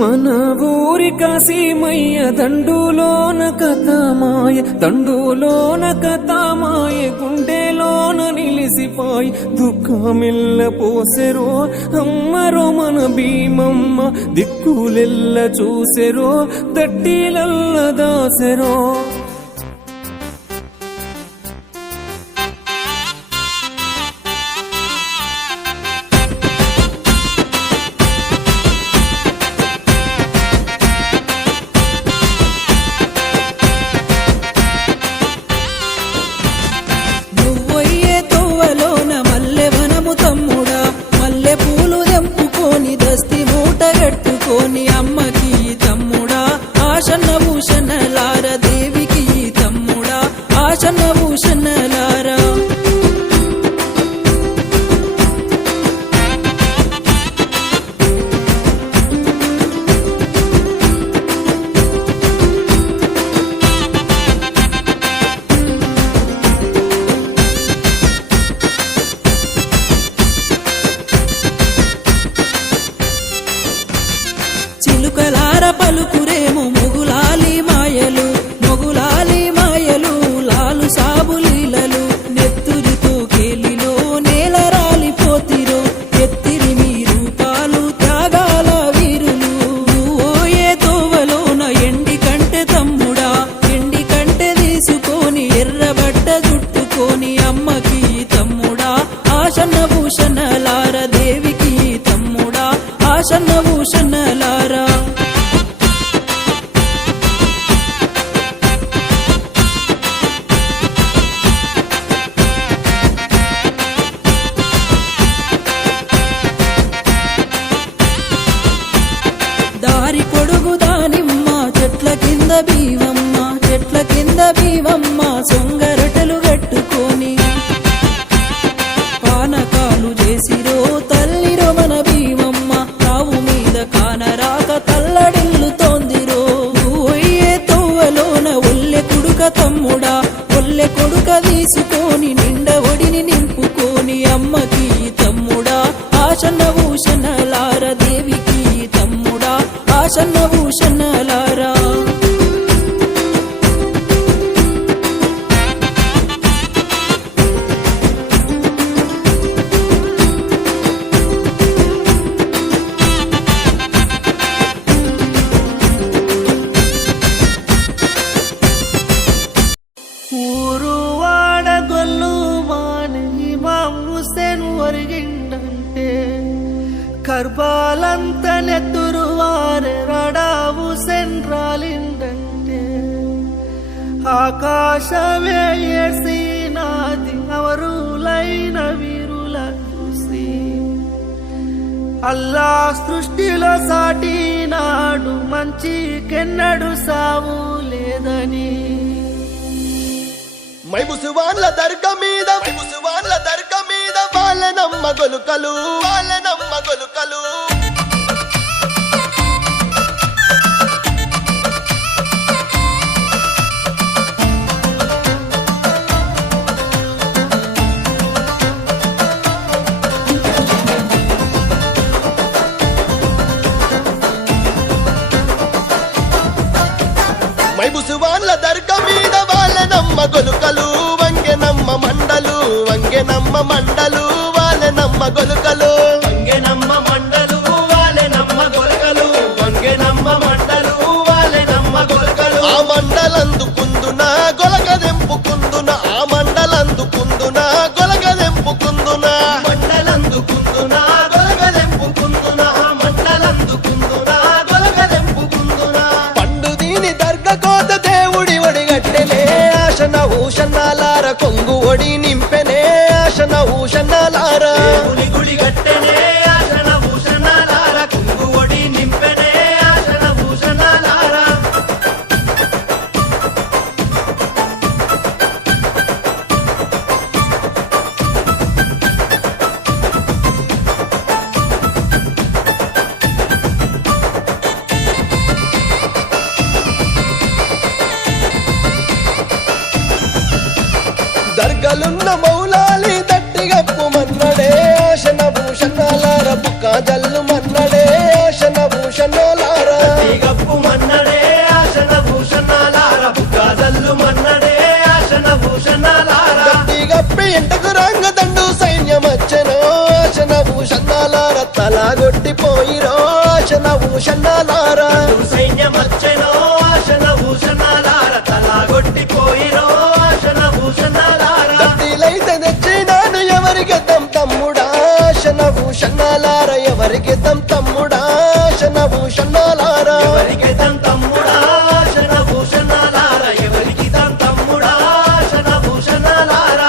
మన ఊరి కాశీమయ్య దండులోన కథమాయ గుండెలోన నిలిసిపోయి దుఃఖమిల్ల పోసెరో అమ్మరో మన భీమమ్మ దిక్కులెల్ల చూసెరో తట్టిలల్ల దాసెరో అమ్మకి తమ్ముడా ఆశన్న భూషణలార దేవికి తమ్ముడా ఆశన్న భూషణలారా చిలుకలార పలుకురేమో మొగులాలి మాయలు లాలు సాబులీలలు నెత్తురితో కేలిలో నేల రాలిపోతిరో ఎత్తిరి మీ రూపాలు త్యాగాల వీరులు ఓయే తోవలోన ఎండి కంటె తమ్ముడా ఎండి కంటె తీసుకొని ఎర్రబట్ట జుట్టుకొని అమ్మకి తమ్ముడా ఆశన్న భూషణలార దేవికి తమ్ముడా ఆశన్న భూషణలారా దారి పొడుగు దానిమ్మ చెట్ల కింద బీవమ్మ సొంగరటలు కట్టుకొని పానకాలు చేసిరో తల్లిరో మన భీమమ్మ తావు మీద కానరాక తల్లడిల్లుతోందిరో ఓయే తోవలోన ఒల్లె కొడుక తమ్ముడా ఒల్లె కొడుక తీసుకొని నిండ ఒడిని నింపుకొని అమ్మకి తమ్ముడా ఆశన్న భూషణలార దేవికి తమ్ముడా ఆశన్న భూషణలారా ఊరువాడ గొల్లు మాని ఇమాం హుస్సేన్ ఒరిగిండంటే కర్బాలంత నెత్తురు వారే రడా హుస్సేన్ రాలిండంటే ఆకాశమే ఏడ్సినాది అవరులైన వీరుల చూసి అల్లా సృష్టిలో సాటినాడు మంచికెన్నడు సావు లేదని మైముసువాన్ల దర్గా మీద వాళ్ళ నమ్మ గొలుకలు మైముసువాన్ల దర్గా మీద వాళ్ళ నమ్మ గొలుకలు వంగె నమ్మ మండలు వాళ్ళ నమ్మ గొలుకలు వంగె నమ్మ మండలు వాళ్ళ నమ్మ గొలకలు ఆ మండలందుకుందున గొలగదెంపుకుందున పండు దీని దర్గా కోత దేవుడి ఒడిగట్టెలే ఆశన ఊషన్నాలార కొంగు ఒడి నింపెనే ఆశన ఊషన్నాలార గుడి గట్టెనే ఆశన భూషణలార కుంగు ఒడి నింపెనే ఆశన భూషణలార దర్గలున్న మౌలాలి దట్టిగప్పు మన్నడే ఆశన భూషణాలార బుక్క జల్లు మన్నడే ఆశన భూషణాలార తలాగొట్టిపోయిరో ఆశన ఊషన్నాలారా సైన్యమచ్చెనో ఆశన భూషణాలార తలాగొట్టిపోయిరో ఆశన భూషణాలార దట్టిలైతే తెచ్చినాను ఎవరికిద్దాం తమ్ముడా ఆశన భూషన్నాలార ఎవరికిద్దాం తమ్ముడా ఆశన భూషన్నాలారా ఎవరికి తన్ తమ్ముడా ఆశన భూషణాలార ఎవరికి తన్ తమ్ముడా ఆశన భూషణాలార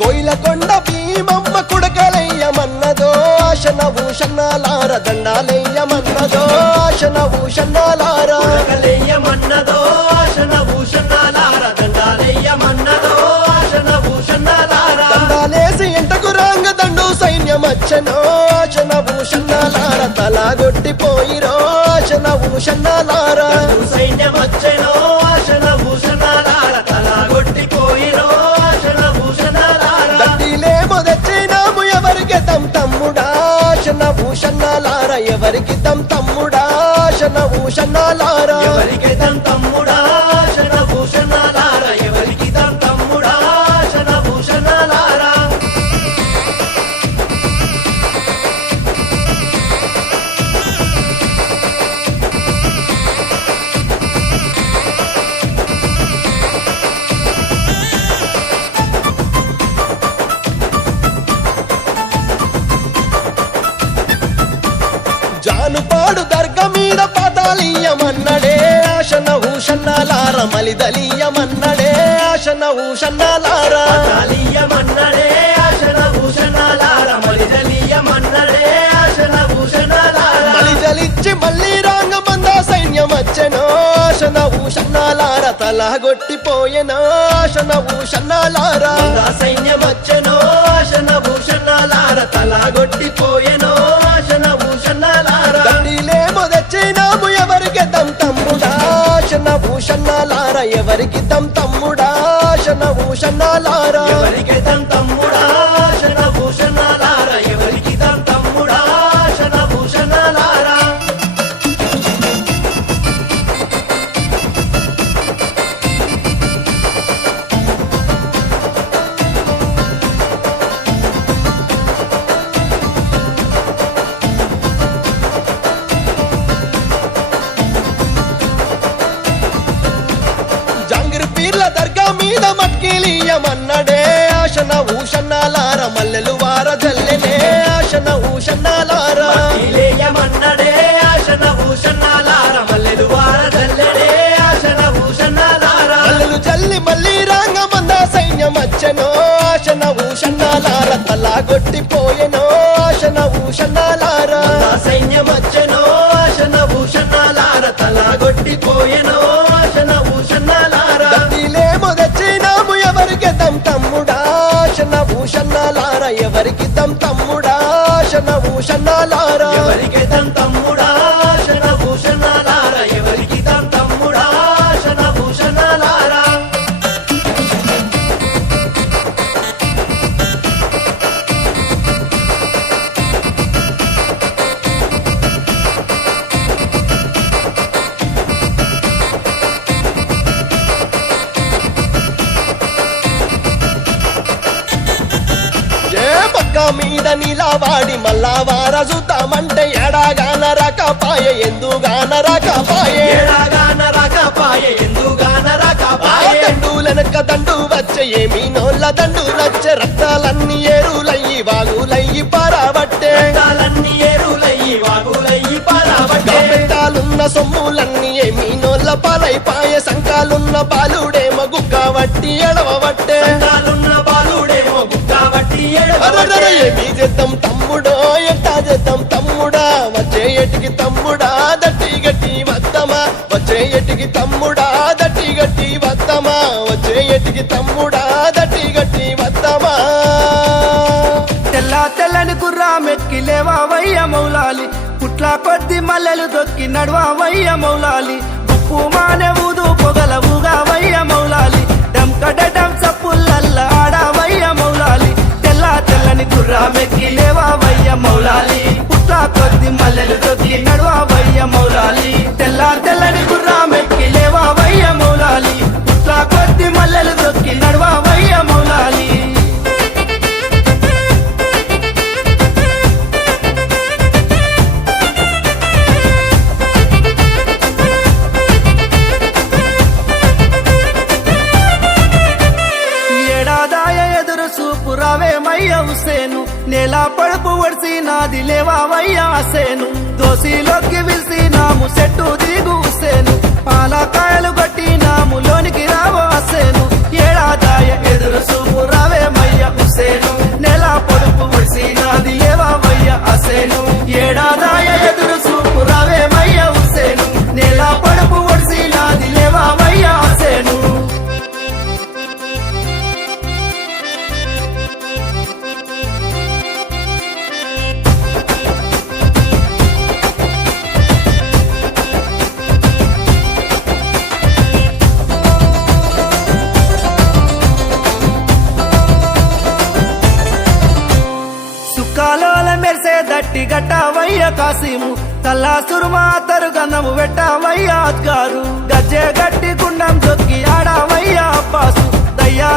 కోయిలకొండ భీమమ్మ కుడకలయ్యమన్నదో ఆశన భూషన్నాలార దండాలయ్యమన్నదో ఆశన భూషన్నాలారా ఉడకలెయ్యమన్నదో ఆశన భూషణాలార దండాలెయ్యమన్నదో ఆశన భూషణాలార దండాలేసి ఎంటకు రాంగ దండు సైన్యమచ్చనో ఆశన భూషన్నాలార తలాగొట్టిపోయిరో ఆశన భూషన్నాలారా సైన్యమచ్చెనో ఆశన భూషణాలార తలాగొట్టిపోయిరో ఆశన భూషణాలార దట్టిలేమో తెచ్చినాము ఎవరికి తమ్ముడా ఆశన భూషన్నాలార ఎవరికి తమ్ముడా ఆశన భూషన్నాలారా ఎవరికి తన్ తమ్ముడా ఆశన భూషణాలార ఎవరికి తన్ తమ్ముడా ఆశన భూషణాలార జానుపాడు దర్గ మీద పాతాళీయమన్నడే ఆశన ఊషన్నాలార మలిదలీయమన్నడే ఆశన ఊషన్నాలార కాళీయమన్నడే ఆశన భూషణాలార మలిజలీయమన్నడే ఆశన భూషణాలార మలిజలిచ్చి మళ్ళీ రాంగమంద సైన్యమచ్చెనో ఆశన ఊషన్నాలార తలాగొట్టిపోయెనో ఆశన ఊషన్నాలార సైన్యమచ్చెనో ఆశన భూషణాలార తలాగొట్టిపోయెనో ఆశన భూషణాలార దట్టిలేమో తెచ్చినాము ఎవరికి తమ్ముడా ఆశన భూషన్నాలార ఎవరికి తమ్ముడా ఆశన భూషన్నాలార ఎవరికి తన్ తమ్ముడా ఆశన భూషణాలార ఎవరికి తన్ తమ్ముడా ఆశన భూషణాలార జాంగిరి పీర్ల దర్గా మీద మట్కిలీయమన్నడే ఆశన ఊషన్నాలార మల్లెలు వార జల్లెనే ఆశన ఊషన్నాలార ఇలేయమన్నడే ఆశన భూషణాలార మల్లెలు వార జల్లెడే ఆశన భూషణాలార మల్లెలు జల్లి మళ్ళీ రాంగమంద సైన్యమచ్చెనో ఆశన ఊషన్నాలార తలాగొట్టిపోయెనో ఆశన ఊషన్నాలార సైన్యమచ్చెనో ఆశన భూషణాలార తలాగొట్టిపోయెనో ఆశన భూషణాలార దట్టిలేమో తెచ్చినాము ఎవరికి తమ్ముడా ఆశన భూషన్నాలార ఎవరికి తమ్ముడా ఆశన భూషన్నాలార ఎవరికి తన్ తమ్ముడా ఆశన భూషణాలార ఎవరికి తన్ తమ్ముడా ఆశన భూషణాలార ఏ పక్క మీద నిలవాడి మళ్ళా వారసుతామంటే ఎడాగాన రకపాయ ఎందుగాన రకపాయే ఏడాగాన రాకపాయే ఎందుగాన ఆ రాకపాయే దండులనక దండు వచ్చే ఏమి నోళ్ళ దండు నచ్చే రక్తాలన్నీ ఏరులయ్యి వాగులయ్యి పరాబట్టే రక్తాలన్నీ ఏరులయ్యి వాగులయ్యి పారాబట్టే పెట్టాలున్న సొమ్ములన్నీ ఏమి నోళ్ళ పాలైపాయ సంకాలున్న బాలుడేమో గుక్క వట్టి ఎడవబట్టే సంతాలున్న బాలుడేమో గుక్కాబట్టి అరరర ఏమి చేద్దాం తమ్ముడో ఎట్టా చేద్దాం తమ్ముడా వచ్చే ఎటికి తమ్ముడా దట్టి గట్టి వద్దమా వచ్చే ఎటికి తమ్ముడా దట్టి గట్టి వద్దమా వచ్చే ఎటికి తమ్ముడా దట్టి గట్టి వద్దమా తెల్ల తెల్లని గుర్రా మెక్కి లేవా వయ్య మౌలాలి పుట్ల కొద్ది మల్లెలు దొక్కి నడవా వయ్య మౌలాలి ఉప్పు మానే ఊదు పొగల ఊగా వయ్య మౌలాలి డంకడ డం చప్పుల్లల్ల ఆడా వయ్య చూపు రావేమయ్య హుసేను నేల పడుపు ఒడిసి నాది లేవావయ్య హసేను దోసిలోకి విలిసినాము చెట్టు దిగు హుసేను పాలకాయలు గట్టినాము లోనికి రావో హసేను ఏడాదాయ ఎదురు చూపు రావేమయ్య హుసేను నేల పడుపు ఒడిసి నాది లేవావయ్య హసేను ఏడాదాయ ఎదురు చూపు రావేమయ్య హుసేను నేల పడుపు ఒడిసి నాది లేవావయ్య హసేను సుక్కాలోల మెరిసే దట్టి గట్టవయ్య కాసిము తల్లా సురుమా తరుగన్నము వెట్టవయ్య అద్గారు గజ్జె గట్టి గుండం దొక్కి ఆడవయ్య అబ్బాసు దయ్యా